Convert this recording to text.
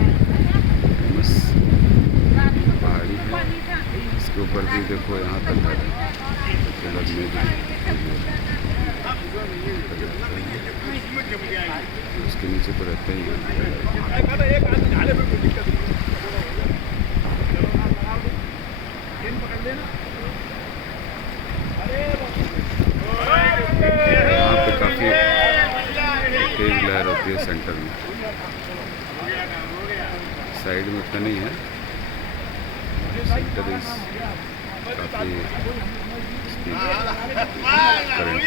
Famous पहाड़ी है, इसके ऊपर भी देखो यहाँ तक है उसके नीचे तो रहते ही हैं। यहाँ पे काफ़ी तेज लहर होती है सेंटर में, साइड में उतना नहीं है, सेंटर काफ़ी स्पीड करंट।